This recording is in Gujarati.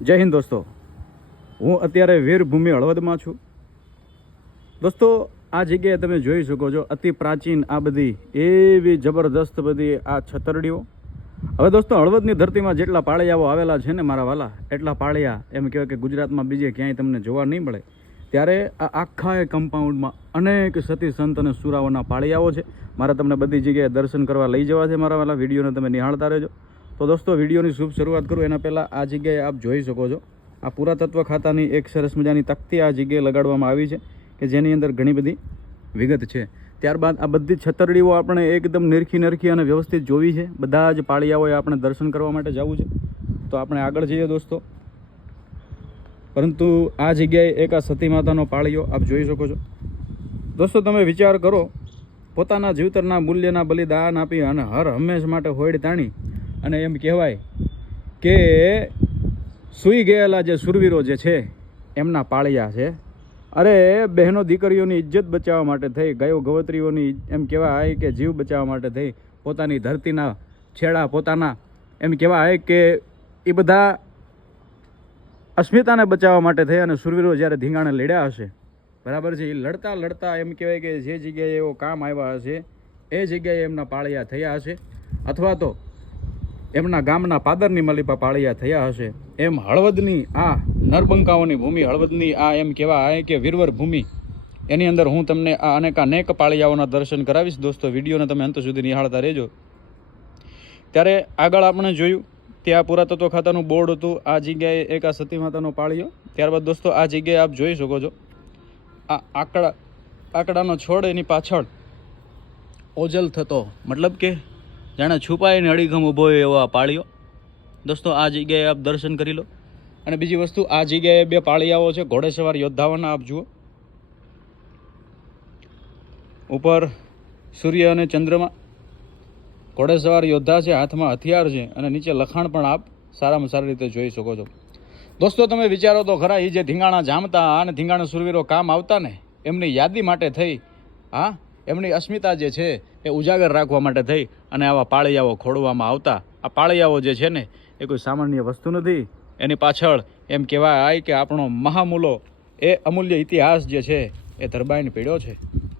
જય હિન્દ દોસ્તો. હું અત્યારે વીરભૂમિ હળવદમાં છું. દોસ્તો, આ જગ્યાએ તમે જોઈ શકો છો અતિ પ્રાચીન આ બધી એવી જબરદસ્ત બધી આ છતરડીઓ. હવે દોસ્તો, હળવદની ધરતીમાં જેટલા પાળિયાઓ આવેલા છે ને મારા વાલા, એટલા પાળિયા એમ કહેવાય કે ગુજરાતમાં બીજે ક્યાંય તમને જોવા નહીં મળે. ત્યારે આ આખા એ કમ્પાઉન્ડમાં અનેક સતી સંત અને સુરાઓના પાળિયાઓ છે. મારા તમને બધી જગ્યાએ દર્શન કરવા લઈ જવા છે મારા વાલા. વિડીયોને તમે નિહાળતા રહેજો. તો દોસ્તો, વિડીયોની શુભ શરૂઆત કરું. એના પહેલાં આ જગ્યાએ આપ જોઈ શકો છો. આ પુરાતત્વ ખાતાની એક સરસ મજાની તકતી આ જગ્યાએ લગાડવામાં આવી છે કે જેની અંદર ઘણી બધી વિગત છે. ત્યારબાદ આ બધી છતરડીઓ આપણે એકદમ નિરખી નરખી અને વ્યવસ્થિત જોવી છે. બધા જ પાળિયાઓએ આપણે દર્શન કરવા માટે જવું છે. તો આપણે આગળ જઈએ દોસ્તો. પરંતુ આ જગ્યાએ એક આ સતી માતાનો પાળિયો આપ જોઈ શકો છો. દોસ્તો, તમે વિચાર કરો, પોતાના જીવતરના મૂલ્યના બલિદાન આપી અને હર હંમેશ માટે હોડ તાણી અને એમ કહેવાય કે સૂઈ ગયેલા જે સુરવીરો જે છે, એમના પાળિયા છે. અરે, બહેનો દીકરીઓની ઇજ્જત બચાવવા માટે થઈ, ગાયો ગવત્રીઓની એમ કહેવાય કે જીવ બચાવવા માટે થઈ, પોતાની ધરતીના છેડા પોતાના, એમ કહેવાય કે એ બધા અસ્મિતાને બચાવવા માટે થઈ અને સુરવીરો જ્યારે ધીંગાણે લડ્યા હશે. બરાબર છે, એ લડતા લડતા એમ કહેવાય કે જે જગ્યાએ એવો કામ આવ્યા હશે, એ જગ્યાએ એમના પાળિયા થયા હશે. અથવા તો એમના ગામના પાદરની મલીપા પાળિયા થયા હશે. એમ હળવદની આ નરબંકાઓની ભૂમિ, હળવદની આ એમ કહેવાય કે વીરવર ભૂમિ. એની અંદર હું તમને આ અનેક અનેક પાળિયાઓના દર્શન કરાવીશ. દોસ્તો, વિડીયોને તમે અંત સુધી નિહાળતા રહેજો. ત્યારે આગળ આપણે જોયું, ત્યાં પુરાતત્વ ખાતાનું બોર્ડ હતું. આ જગ્યાએ એક આ સતી માતાનો પાળિયો. ત્યારબાદ દોસ્તો, આ જગ્યાએ આપ જોઈ શકો છો. આ આકડા, આકડાનો છોડ એની પાછળ ઓજલ થતો. મતલબ કે જાણે છુપાઈને અડીખમ ઊભો હોય એવો આ પાળિયો. દોસ્તો, આ જગ્યાએ આપ દર્શન કરી લો. અને બીજી વસ્તુ, આ જગ્યાએ બે પાળિયાઓ છે, ઘોડેસવાર યોદ્ધાઓના આપ જુઓ. ઉપર સૂર્ય અને ચંદ્રમાં. ઘોડેસવાર યોદ્ધા છે, હાથમાં હથિયાર છે અને નીચે લખાણ પણ આપ સારામાં સારી રીતે જોઈ શકો છો. દોસ્તો, તમે વિચારો તો ખરા એ જે ધીંગાણા જામતા અને ધીંગાણા સુરવીરો કામ આવતા ને એમની યાદી માટે થઈ. હા? એમની અસ્મિતા જે છે એ ઉજાગર રાખવા માટે થઈ અને આવા પાળિયાઓ ખોડવામાં આવતા. આ પાળિયાઓ જે છે ને, એ કોઈ સામાન્ય વસ્તુ નથી. એની પાછળ એમ કહેવાય કે આપણો મહામૂલો એ અમૂલ્ય ઇતિહાસ જે છે એ ધરબાઈને પીડ્યો છે.